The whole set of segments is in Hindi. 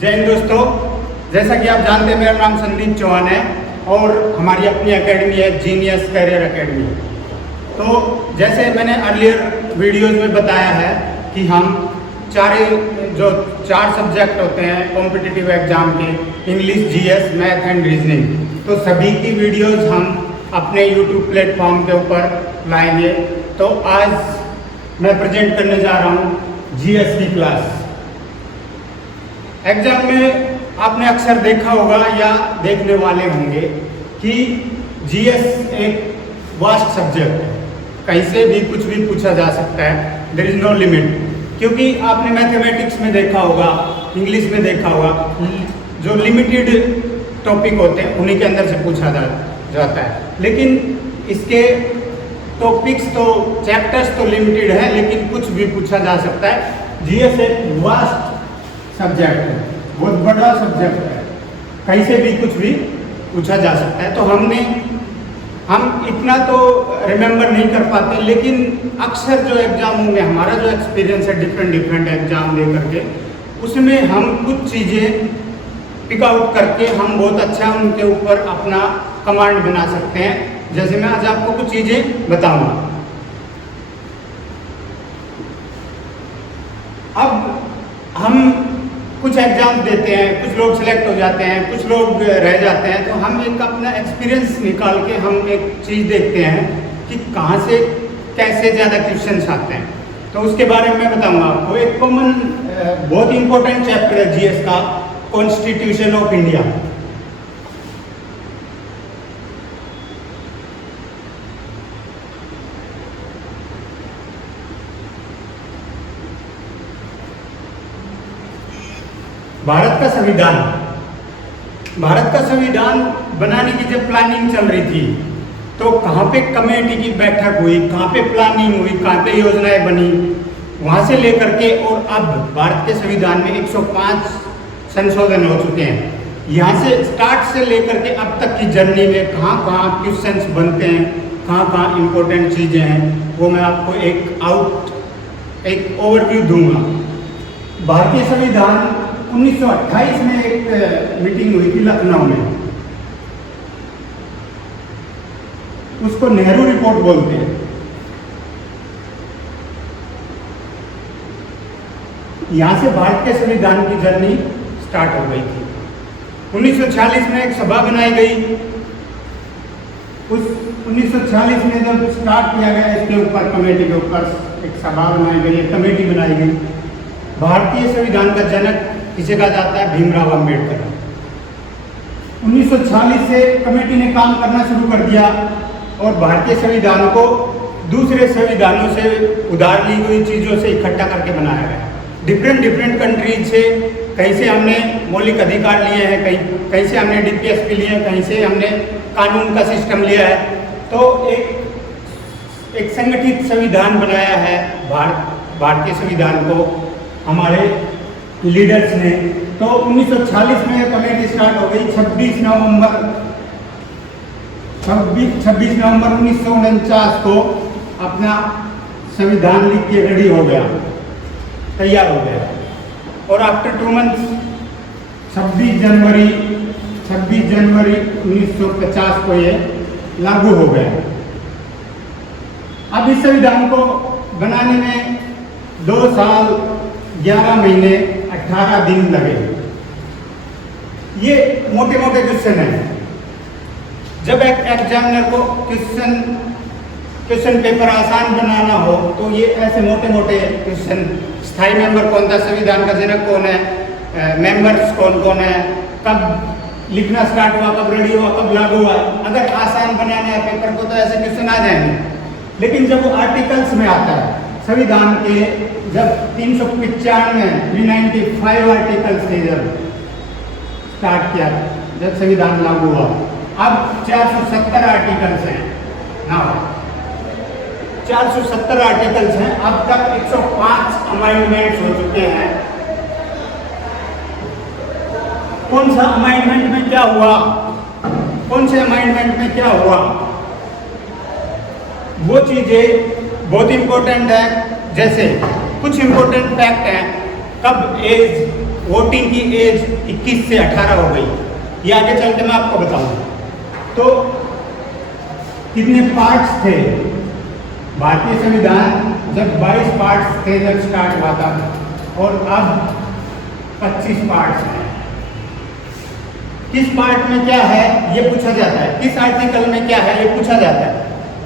जय हिंद दोस्तों, जैसा कि आप जानते हैं मेरा नाम संदीप चौहान है और हमारी अपनी एकेडमी है जीनियस करियर एकेडमी। तो जैसे मैंने अर्लियर वीडियोस में बताया है कि हम चार सब्जेक्ट होते हैं कॉम्पिटिटिव एग्जाम के, English, GS, math and reasoning, तो सभी की वीडियोस हम अपने यूट्यूब प्लेटफॉर्म के ऊपर लाएंगे। तो आज मैं प्रेजेंट करने जा रहा हूँ जीएस की क्लास। एग्जाम में आपने अक्सर देखा होगा या देखने वाले होंगे कि जीएस एक वास्ट सब्जेक्ट है, कहीं से भी कुछ भी पूछा जा सकता है, देयर इज नो लिमिट। क्योंकि आपने मैथमेटिक्स में देखा होगा, इंग्लिश में देखा होगा, जो लिमिटेड टॉपिक होते हैं उन्हीं के अंदर से पूछा जाता है। लेकिन इसके टॉपिक्स तो चैप्टर्स तो लिमिटेड है, लेकिन कुछ भी पूछा जा सकता है। जीएस एक वास्ट सब्जेक्ट है, बहुत बड़ा सब्जेक्ट है, कहीं से भी कुछ भी पूछा जा सकता है। तो हम इतना तो रिमेंबर नहीं कर पाते, लेकिन अक्सर जो एग्जामों में हमारा जो एक्सपीरियंस है डिफरेंट एग्जाम दे करके, उसमें हम कुछ चीज़ें पिक आउट करके हम बहुत अच्छा उनके ऊपर अपना कमांड बना सकते हैं। जैसे मैं आज आपको कुछ चीज़ें बताऊंगा। अब हम कुछ एग्जाम देते हैं, कुछ लोग सिलेक्ट हो जाते हैं, कुछ लोग रह जाते हैं, तो हम एक अपना एक्सपीरियंस निकाल के हम एक चीज़ देखते हैं कि कहाँ से कैसे ज़्यादा क्वेश्चंस आते हैं। तो उसके बारे में मैं बताऊंगा आपको। एक कॉमन बहुत इंपॉर्टेंट चैप्टर है जीएस का, कॉन्स्टिट्यूशन ऑफ इंडिया। भारत का संविधान बनाने की जब प्लानिंग चल रही थी, तो कहाँ पे कमेटी की बैठक हुई, कहाँ पे प्लानिंग हुई, कहाँ पे योजनाएं बनी, वहाँ से लेकर के और अब भारत के संविधान में 105 संशोधन हो चुके हैं। यहाँ से स्टार्ट से लेकर के अब तक की जर्नी में कहाँ कहाँ क्वेश्चंस बनते हैं, कहाँ कहाँ इम्पोर्टेंट चीज़ें हैं, वो मैं आपको एक ओवरव्यू दूंगा। भारतीय संविधान 1928 में एक मीटिंग हुई थी लखनऊ में, उसको नेहरू रिपोर्ट बोलते हैं। यहां से भारत के संविधान की जर्नी स्टार्ट हो गई थी। 1946 में एक सभा बनाई गई। उस 1946 में जब स्टार्ट किया गया, इसके ऊपर कमेटी के ऊपर एक सभा बनाई गई, एक कमेटी बनाई गई। भारतीय संविधान का जनक किसे कहा जाता है? भीमराव अंबेडकर। 1946 से कमेटी ने काम करना शुरू कर दिया और भारतीय संविधान को दूसरे संविधानों से उधार ली हुई चीज़ों से इकट्ठा करके बनाया गया। डिफरेंट कंट्रीज से, कहीं से हमने मौलिक अधिकार लिए हैं, कहीं से हमने डीपीएसपी लिए हैं, कहीं से हमने कानून का सिस्टम लिया है। तो एक संगठित संविधान बनाया है भारतीय संविधान को हमारे लीडर्स ने। तो 1946 में कमेटी स्टार्ट हो गई। 26 नवंबर 1949 को अपना संविधान लिख के रेडी हो गया, तैयार हो गया। और आफ्टर 2 मंथ्स 26 जनवरी 1950 को ये लागू हो गया। अब इस संविधान को बनाने में 2 साल 11 महीने 18 दिन लगे। ये मोटे क्वेश्चन हैं। जब एक एग्जामिनर को क्वेश्चन पेपर आसान बनाना हो, तो ये ऐसे मोटे क्वेश्चन, स्थायी मेंबर कौन था, संविधान का जनक कौन है, मेंबर्स कौन है, कब लिखना स्टार्ट हुआ, कब रेडी हुआ, कब लागू हुआ, अगर आसान बनाना है पेपर को तो ऐसे क्वेश्चन आ जाएंगे। लेकिन जब वो आर्टिकल्स में आता है संविधान के, जब 395 आर्टिकल्स थे, जब स्टार्ट किया, जब संविधान लागू हुआ, अब 470 आर्टिकल्स हैं ना, 470 आर्टिकल्स हैं। अब तक 105 अमेंडमेंट्स हो चुके हैं। कौन सा अमेंडमेंट में क्या हुआ, कौन से अमेंडमेंट में क्या हुआ, वो चीज़ें बहुत इंपॉर्टेंट है। जैसे कुछ इंपॉर्टेंट फैक्ट हैं, कब एज वोटिंग की एज 21 से 18 हो गई। ये आगे चल के मैं आपको बताऊंगा। तो कितने पार्ट्स थे भारतीय संविधान? जब 22 पार्ट्स थे जब स्टार्ट हुआ था, और अब 25 पार्ट्स हैं। किस पार्ट में क्या है ये पूछा जाता है, किस आर्टिकल में क्या है ये पूछा जाता है।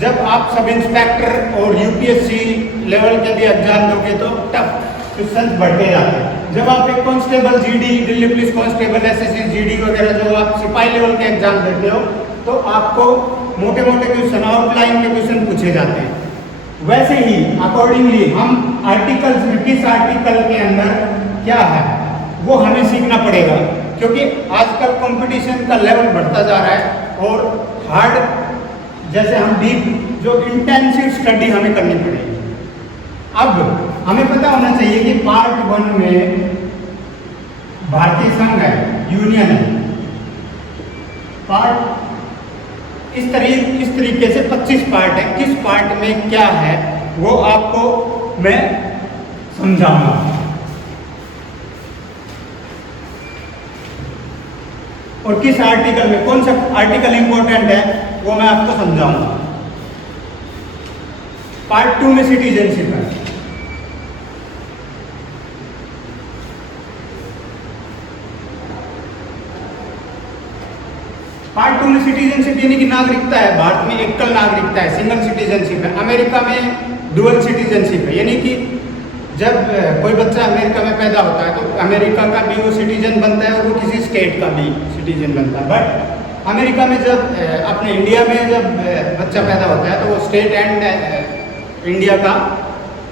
जब आप सब इंस्पेक्टर और यूपीएससी लेवल के भी एग्जाम दोगे तो टफ क्वेश्चन बढ़ते जाते हैं। जब आप एक constable GD, Delhi police constable, SSC GD वगैरह जो आप सिपाही लेवल के एग्जाम देते हो तो आपको मोटे मोटे क्वेश्चन, आउटलाइन के क्वेश्चन पूछे जाते हैं। वैसे ही अकॉर्डिंगली हम आर्टिकल्स में किस आर्टिकल के अंदर क्या है वो हमें सीखना पड़ेगा, क्योंकि आजकल कंपटीशन का लेवल बढ़ता जा रहा है और हार्ड, जैसे हम डीप, जो इंटेंसिव स्टडी हमें करनी पड़ेगी। अब हमें पता होना चाहिए कि पार्ट 1 में भारतीय संघ है, यूनियन है। पार्ट इस तरीके से 25 पार्ट है। किस पार्ट में क्या है वो आपको मैं समझाऊंगा। और किस आर्टिकल में कौन सा आर्टिकल इंपॉर्टेंट है वो मैं आपको समझाऊंगा। पार्ट 2 में सिटीजनशिप है। पार्ट 2 में सिटीजनशिप यानी कि नागरिकता है। भारत में एकल नागरिकता है, सिंगल सिटीजनशिप है। अमेरिका में डुअल सिटीजनशिप है, यानी कि जब कोई बच्चा अमेरिका में पैदा होता है तो अमेरिका का भी वो सिटीजन बनता है और वो किसी स्टेट का भी सिटीजन बनता है। बट अमेरिका में जब अपने इंडिया में जब बच्चा पैदा होता है तो वो स्टेट एंड इंडिया का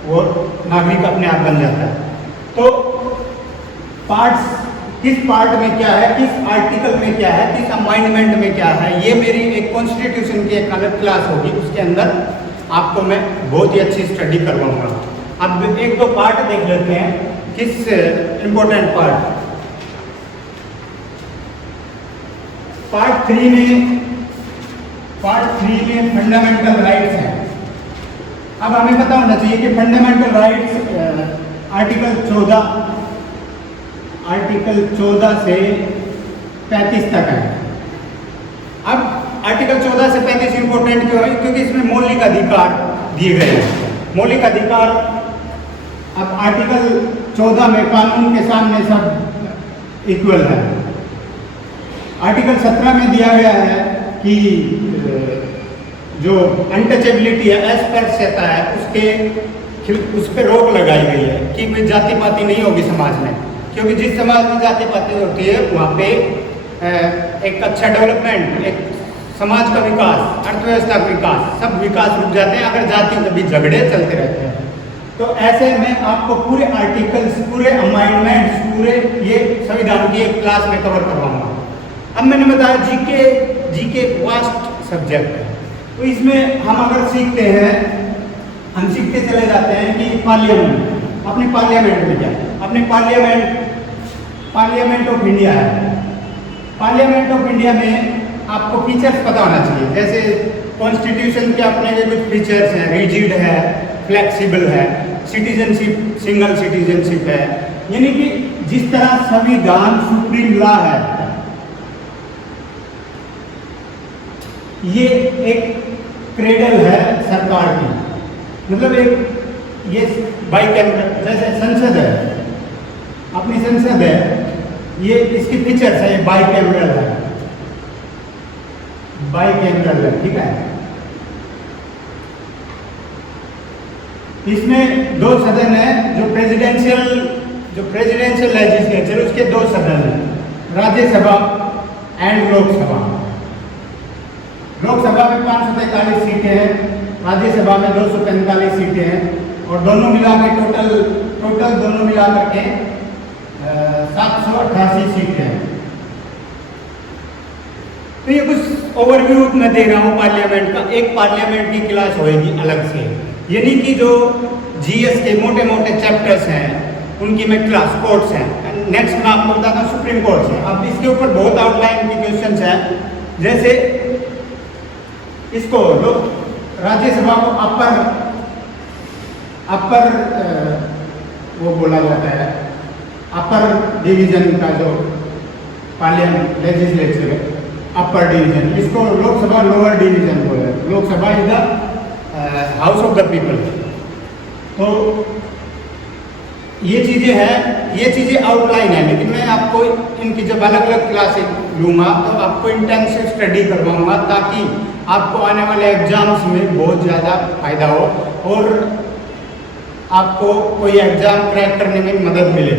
वो नागरिक अपने आप बन जाता है। तो पार्ट्स, किस पार्ट में क्या है, किस आर्टिकल में क्या है, किस अमाइंडमेंट में क्या है, ये मेरी एक कॉन्स्टिट्यूशन की एक अलग क्लास होगी। उसके अंदर आपको मैं बहुत ही अच्छी स्टडी करवाऊंगा। अब एक दो पार्ट देख लेते हैं, किस इंपॉर्टेंट पार्ट। पार्ट 3 में फंडामेंटल राइट्स हैं। अब हमें पता होना चाहिए कि फंडामेंटल राइट्स आर्टिकल 14 से 35 तक है। अब आर्टिकल 14 से 35 इंपॉर्टेंट क्यों है? क्योंकि इसमें मौलिक अधिकार दिए गए हैं। मौलिक अधिकार, अब आर्टिकल 14 में कानून के सामने सब इक्वल है। आर्टिकल 17 में दिया गया है कि जो अनटचेबिलिटी है, अस्पृश्यता है, उस पर रोक लगाई गई है कि कोई जाति पाति नहीं होगी समाज में। क्योंकि जिस समाज में जाति पाति होती है वहाँ पे एक अच्छा डेवलपमेंट, एक समाज का विकास, अर्थव्यवस्था का विकास, सब विकास रुक जाते हैं अगर जातियों के बीच झगड़े चलते रहते हैं। तो ऐसे में आपको पूरे आर्टिकल्स, पूरे अमाइंडमेंट्स, पूरे ये संविधान की एक क्लास में कवर करवाऊंगा। अब मैंने बताया जीके एक वास्ट सब्जेक्ट है, तो इसमें हम अगर सीखते हैं, हम सीखते चले जाते हैं कि पार्लियामेंट, अपने पार्लियामेंट में क्या है, अपने पार्लियामेंट ऑफ इंडिया है। पार्लियामेंट ऑफ इंडिया में आपको फीचर्स पता होना चाहिए। जैसे कॉन्स्टिट्यूशन के अपने के कुछ फीचर्स हैं, रिजिड है, फ्लेक्सिबल है, सिटीजनशिप सिंगल सिटीजनशिप है, यानी कि जिस तरह संविधान सुप्रीम लॉ है, ये एक क्रेडल है सरकार की, मतलब एक ये बाइकैमरल, जैसे संसद है, अपनी संसद है, ये इसकी फीचर्स है, ये बाइकैमरल है, बाइकैमरल है, ठीक है। इसमें दो सदन है, जो प्रेसिडेंशियल लेजिस्लेचर, उसके दो सदन हैं, राज्यसभा एंड लोकसभा। लोकसभा में 543 सीटें हैं, राज्यसभा में 245 सीटें हैं, और दोनों मिला के टोटल दोनों मिला करके 788 सीटें हैं। तो ये कुछ ओवरव्यू मैं दे रहा हूँ पार्लियामेंट का। एक पार्लियामेंट की क्लास होएगी अलग से, यानी कि जो जीएस के मोटे मोटे चैप्टर्स हैं उनकी मैं क्लास, कोर्ट्स हैं। नेक्स्ट मैं आपको बताता हूँ सुप्रीम कोर्ट है। अब इसके ऊपर बहुत आउटलाइन के क्वेश्चंस हैं, जैसे इसको लोग राज्यसभा को अपर वो बोला जाता है, अपर डिवीजन का जो पार्लियामेंट लेजिस्लेचर है, अपर डिवीजन, इसको लोकसभा लोअर डिवीजन बोला है। Lok Sabha is the house of the people. तो ये चीज़ें हैं, ये चीज़ें आउटलाइन है, लेकिन मैं आपको इनकी जब अलग अलग क्लासेस लूँगा तो आपको इंटेंसिव स्टडी करवाऊँगा ताकि आपको आने वाले एग्जाम्स में बहुत ज़्यादा फायदा हो और आपको कोई एग्जाम क्रैक करने में मदद मिले।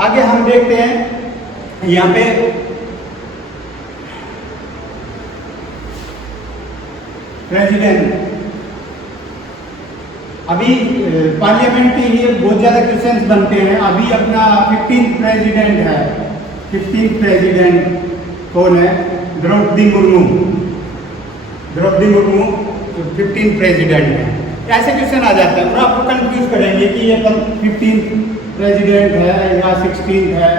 आगे हम देखते हैं यहाँ पे प्रेसिडेंट। अभी पार्लियामेंट के लिए बहुत ज़्यादा क्वेश्चंस बनते हैं। अभी अपना 15 प्रेसिडेंट है। 15 प्रेसिडेंट कौन है? द्रौपदी मुर्मू। द्रौपदी मुर्मू 15 प्रेसिडेंट है। ऐसे क्वेश्चन आ जाते हैं और आपको कंफ्यूज करेंगे कि ये 15 प्रेसिडेंट है या 16 है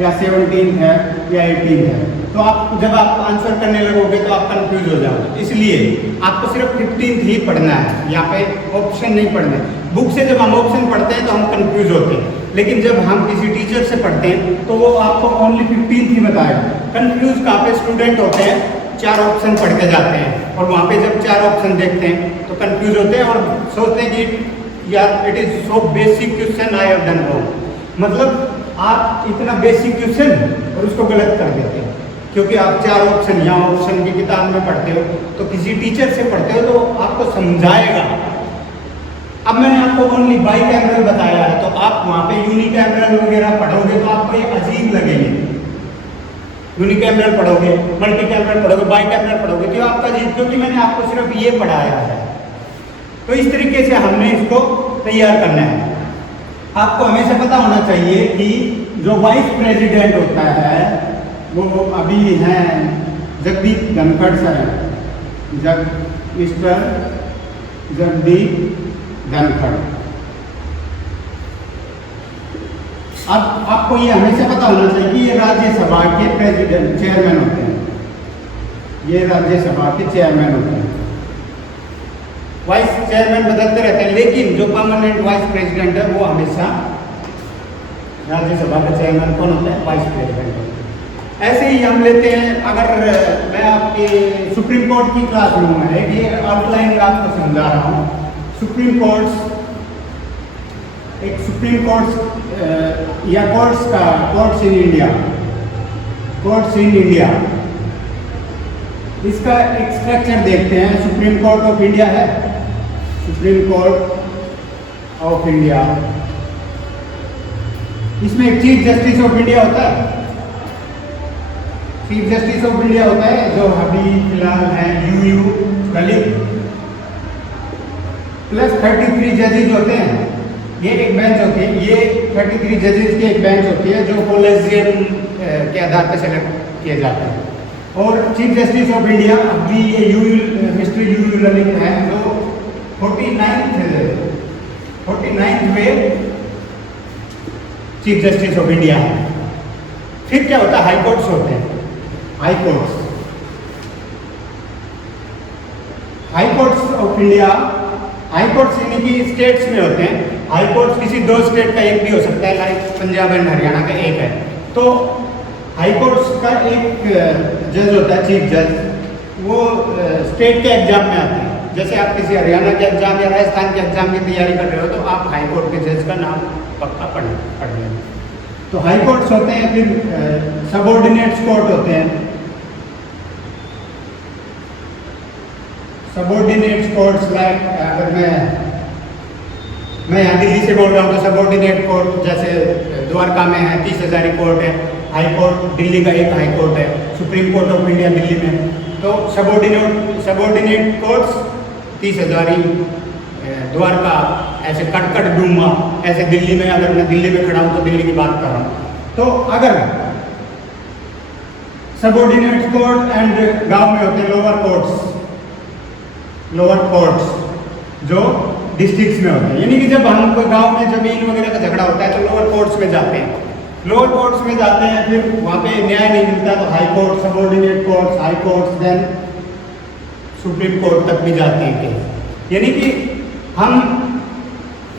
या 17 है या 18 है। तो आप जब आप आंसर करने लगोगे तो आप कंफ्यूज हो जाओगे। इसलिए आपको सिर्फ 15 ही पढ़ना है, यहाँ पे ऑप्शन नहीं पढ़ना है। बुक से जब हम ऑप्शन पढ़ते हैं तो हम कंफ्यूज होते हैं, लेकिन जब हम किसी टीचर से पढ़ते हैं तो वो आपको ओनली 15 ही बताएगा। कंफ्यूज कहाँ पे स्टूडेंट होते हैं, 4 ऑप्शन पढ़ के जाते हैं और वहाँ पे जब 4 ऑप्शन देखते हैं तो कंफ्यूज होते हैं और सोचते हैं कि यार it is so basic question I have done wrong. मतलब आप इतना बेसिक क्वेश्चन और उसको गलत कर देते हैं क्योंकि आप 4 ऑप्शन या ऑप्शन की किताब में पढ़ते हो तो किसी टीचर से पढ़ते हो तो आपको समझाएगा। अब मैंने आपको ओनली बाई कैमरल बताया है तो आप वहाँ पे यूनिकैमरल वगैरह पढ़ोगे तो आपको ये अजीब लगेंगे। यूनिकैमरल पढ़ोगे, मल्टी कैमरल पढ़ोगे, बाई कैमरल पढ़ोगे तो आपका अजीब, क्योंकि मैंने आपको सिर्फ ये पढ़ाया है। तो इस तरीके से हमने इसको तैयार करना है। आपको हमेशा पता होना चाहिए कि जो वाइस प्रेसिडेंट होता है वो अभी हैं जगदीप धनखड़ सर हैं, मिस्टर जगदीप धनखड़। अब आपको ये हमेशा पता होना चाहिए कि ये राज्यसभा के प्रेसिडेंट चेयरमैन होते हैं। ये राज्यसभा के चेयरमैन होते हैं। वाइस चेयरमैन बदलते रहते हैं, लेकिन जो परमानेंट वाइस प्रेसिडेंट है वो हमेशा राज्यसभा का चेयरमैन कौन होता है? वाइस प्रेसिडेंट होता है। ऐसे ही हम लेते हैं, अगर मैं आपके सुप्रीम कोर्ट की क्लास लूँगा, ये आउटलाइन आपको समझा रहा हूँ। सुप्रीम कोर्ट्स, एक सुप्रीम कोर्ट्स या कोर्ट्स का courts in India, courts in India, इसका एक स्ट्रक्चर देखते हैं। सुप्रीम कोर्ट ऑफ इंडिया है, सुप्रीम कोर्ट ऑफ इंडिया, इसमें एक चीफ जस्टिस ऑफ इंडिया होता है। चीफ जस्टिस ऑफ इंडिया होता है जो अभी फिलहाल है यूयू ललित, प्लस 33 जजेज होते हैं। ये एक बेंच होती है, ये 33 जजेज की एक बेंच होती है जो कोलेजियम के आधार पर सेलेक्ट किए जाते हैं। और चीफ जस्टिस ऑफ इंडिया अभी ये मिस्टर यूयू ललित है जो 49th way chief justice of India है। फिर क्या होता है? हाई कोर्ट्स होते हैं। High courts, high courts of India, high courts यानी कि स्टेट्स में होते हैं। हाई कोर्ट्स किसी 2 स्टेट का एक भी हो सकता है, लाइक पंजाब एंड हरियाणा का एक है। तो हाई कोर्ट्स का एक जज होता है, चीफ जज, वो स्टेट के एग्जाम में आते हैं। जैसे आप किसी हरियाणा के एग्जाम या राजस्थान के एग्जाम की तैयारी कर रहे हो तो आप हाई कोर्ट के जज का नाम पक्का पढ़ लें। तो हाई कोर्ट्स होते हैं। फिर सबऑर्डिनेट्स कोर्ट होते हैं। सबऑर्डिनेट्स कोर्ट्स लाइक, अगर मैं यहाँ दिल्ली से बोल रहा हूँ तो सबऑर्डिनेट कोर्ट जैसे द्वारका में है 30 हज़ारी कोर्ट है। हाई कोर्ट दिल्ली का एक हाई कोर्ट है, supreme court of India Delhi में। तो सबऑर्डिनेट कोर्ट्स 30 हज़ारी, द्वारका, ऐसे कटकट डूमा, ऐसे दिल्ली में, अगर मैं दिल्ली में खड़ा हूँ तो दिल्ली की बात कर रहा हूँ। तो अगर सबऑर्डिनेट कोर्ट एंड गांव में होते हैं लोअर कोर्ट्स, लोअर कोर्ट्स जो डिस्ट्रिक्ट्स में होते हैं। यानी कि जब हम कोई गांव में जमीन वगैरह का झगड़ा होता है तो लोअर कोर्ट्स में जाते हैं। लोअर कोर्ट्स में जाते हैं, फिर वहाँ पे न्याय नहीं मिलता तो high court, subordinate courts, high courts, then supreme court तक भी जाते हैं केस। यानी कि हम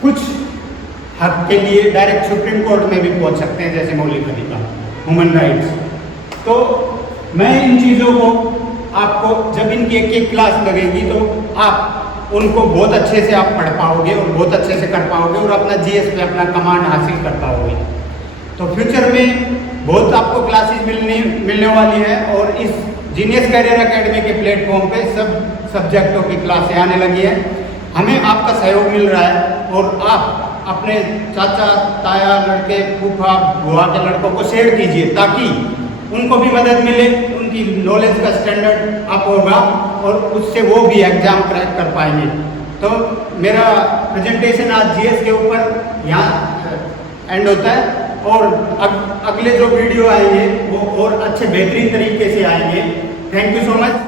कुछ हक के लिए डायरेक्ट सुप्रीम कोर्ट में भी पहुंच सकते हैं, जैसे मौलिक अधिकार, ह्यूमन राइट्स। तो मैं इन चीज़ों को आपको, जब इनकी एक एक क्लास लगेगी तो आप उनको बहुत अच्छे से आप पढ़ पाओगे और बहुत अच्छे से कर पाओगे और अपना जीएस पे अपना कमांड हासिल कर पाओगे। तो फ्यूचर में बहुत आपको क्लासेस मिलने वाली है और इस जीनियस करियर एकेडमी के प्लेटफॉर्म पे सब सब्जेक्टों की क्लासें आने लगी है। हमें आपका सहयोग मिल रहा है और आप अपने चाचा ताया लड़के फूफा बुआ के लड़कों को शेयर कीजिए ताकि उनको भी मदद मिले, उनकी नॉलेज का स्टैंडर्ड अप होगा और उससे वो भी एग्ज़ाम क्रैक कर पाएंगे। तो मेरा प्रेजेंटेशन आज जीएस के ऊपर यहाँ एंड होता है और अगले जो वीडियो आएंगे वो और अच्छे बेहतरीन तरीके से आएंगे। Thank you so much.